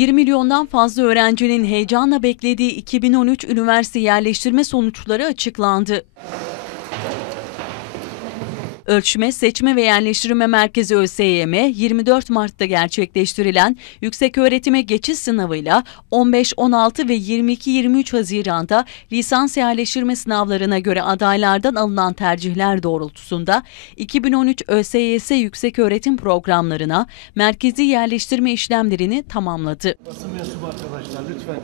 1 milyondan fazla öğrencinin heyecanla beklediği 2013 üniversite yerleştirme sonuçları açıklandı. Ölçme, Seçme ve Yerleştirme Merkezi ÖSYM 24 Mart'ta gerçekleştirilen yüksek öğretime geçiş sınavıyla 15, 16 ve 22-23 Haziran'da lisans yerleştirme sınavlarına göre adaylardan alınan tercihler doğrultusunda 2013 ÖSYS yüksek öğretim programlarına merkezi yerleştirme işlemlerini tamamladı. Basın mensubu arkadaşlar lütfen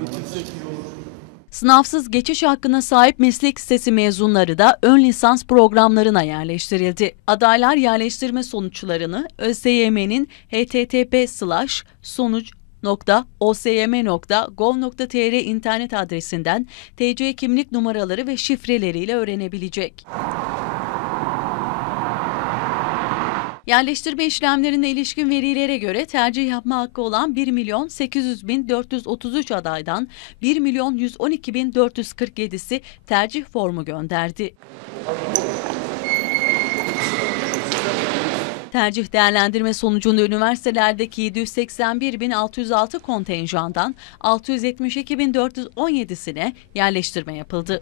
bitirsek iyi olur. Sınavsız geçiş hakkına sahip meslek lisesi mezunları da ön lisans programlarına yerleştirildi. Adaylar yerleştirme sonuçlarını ÖSYM'nin http sonuç osym.gov.tr internet adresinden TC kimlik numaraları ve şifreleriyle öğrenebilecek. Yerleştirme işlemlerine ilişkin verilere göre tercih yapma hakkı olan 1 milyon 800 bin 433 adaydan 1 milyon 112 bin 447'si tercih formu gönderdi. Tercih değerlendirme sonucunda üniversitelerdeki 781.606 kontenjandan 672.417'sine yerleştirme yapıldı.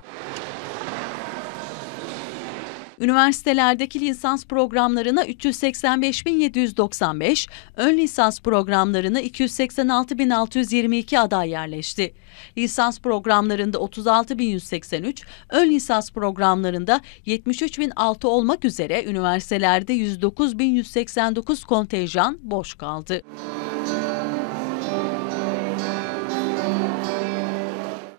Üniversitelerdeki lisans programlarına 385.795, ön lisans programlarına 286.622 aday yerleşti. Lisans programlarında 36.183, ön lisans programlarında 73.006 olmak üzere üniversitelerde 109.189 kontenjan boş kaldı.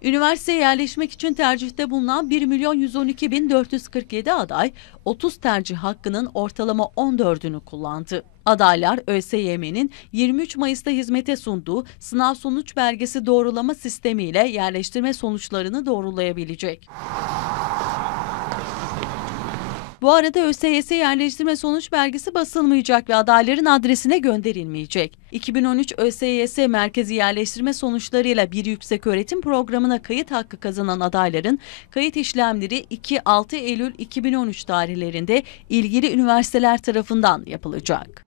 Üniversiteye yerleşmek için tercihte bulunan 1 milyon 112 bin 447 aday 30 tercih hakkının ortalama 14'ünü kullandı. Adaylar ÖSYM'nin 23 Mayıs'ta hizmete sunduğu sınav sonuç belgesi doğrulama sistemiyle yerleştirme sonuçlarını doğrulayabilecek. Bu arada ÖSYS yerleştirme sonuç belgesi basılmayacak ve adayların adresine gönderilmeyecek. 2013 ÖSYS merkezi yerleştirme sonuçlarıyla bir yüksek öğretim programına kayıt hakkı kazanan adayların kayıt işlemleri 2-6 Eylül 2013 tarihlerinde ilgili üniversiteler tarafından yapılacak.